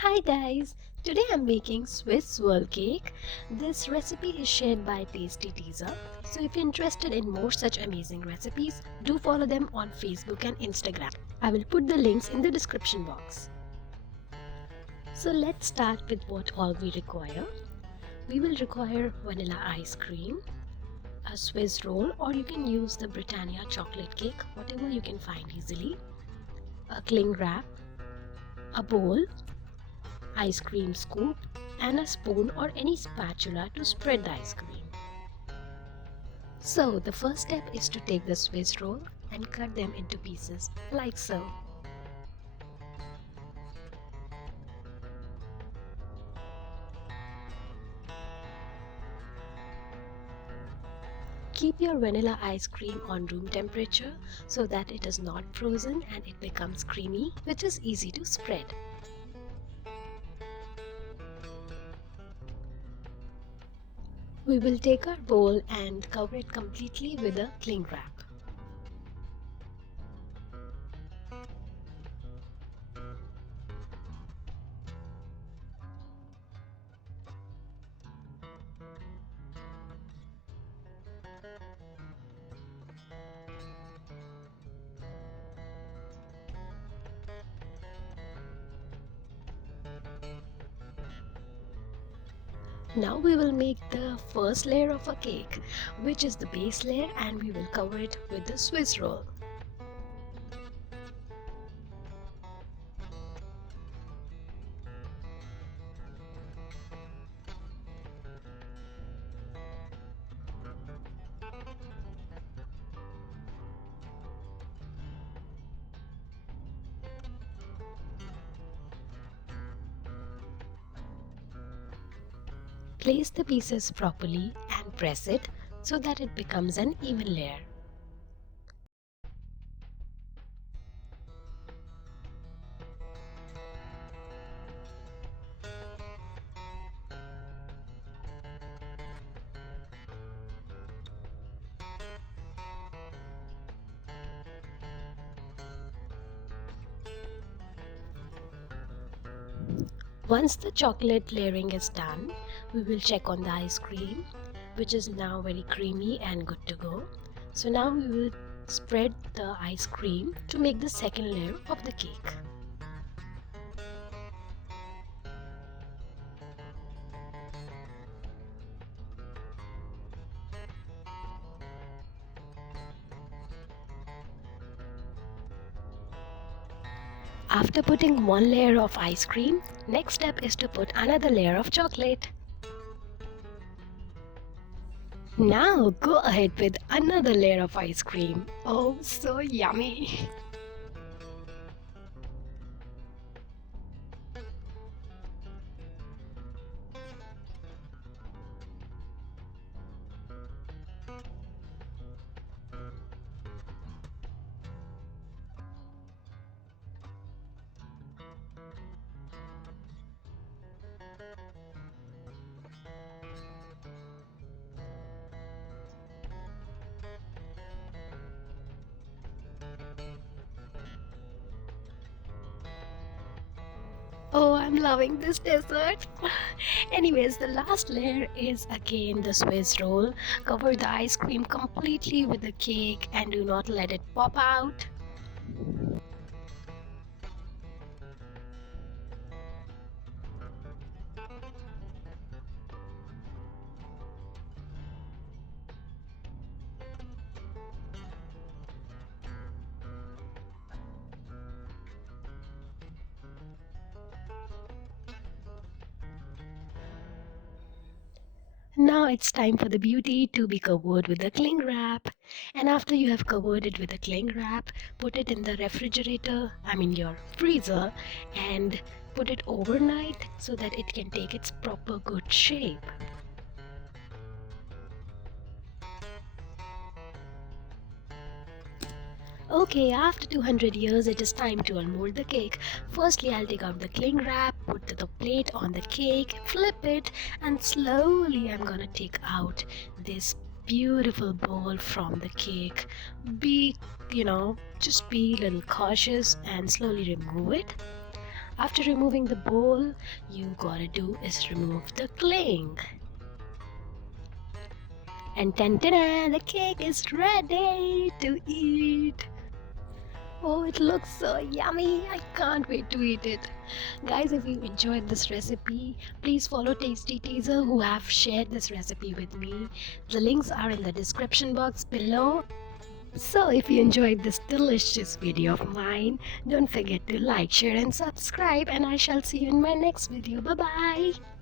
Hi guys, today I'm making Swiss Swirl Cake. This recipe is shared by Tasty Teaser. So if you're interested in more such amazing recipes, do follow them on Facebook and Instagram. I will put the links in the description box. So let's start with what all we require. We will require vanilla ice cream, a Swiss roll, or you can use the Britannia chocolate cake, whatever you can find easily, a cling wrap, a bowl, ice cream scoop, and a spoon or any spatula to spread the ice cream. So the first step is to take the Swiss roll and cut them into pieces like so. Keep your vanilla ice cream on room temperature so that it is not frozen and it becomes creamy, which is easy to spread. We will take our bowl and cover it completely with a cling wrap. Now we will make the first layer of a cake, which is the base layer, and we will cover it with the Swiss roll. Place the pieces properly and press it so that it becomes an even layer. Once the chocolate layering is done, we will check on the ice cream, which is now very creamy and good to go. So now we will spread the ice cream to make the second layer of the cake. After putting one layer of ice cream, next step is to put another layer of chocolate. Now go ahead with another layer of ice cream. Oh, so yummy! Oh, I'm loving this dessert. Anyways, the last layer is again the Swiss roll. Cover the ice cream completely with the cake and do not let it pop out. Now it's time for the beauty to be covered with the cling wrap. And after you have covered it with the cling wrap, put it in the refrigerator, your freezer, and put it overnight so that it can take its proper good shape. Okay, after 200 years, it is time to unmold the cake. Firstly, I'll take out the cling wrap, put the plate on the cake, flip it, and slowly I'm gonna take out this beautiful bowl from the cake. Be, just be a little cautious and slowly remove it. After removing the bowl, you gotta do is remove the cling. And ta-da, the cake is ready to eat. Oh, it looks so yummy. I can't wait to eat it. Guys, if you enjoyed this recipe, please follow Tasty Teaser who have shared this recipe with me. The links are in the description box below. So if you enjoyed this delicious video of mine, don't forget to like, share and subscribe, and I shall see you in my next video. Bye bye.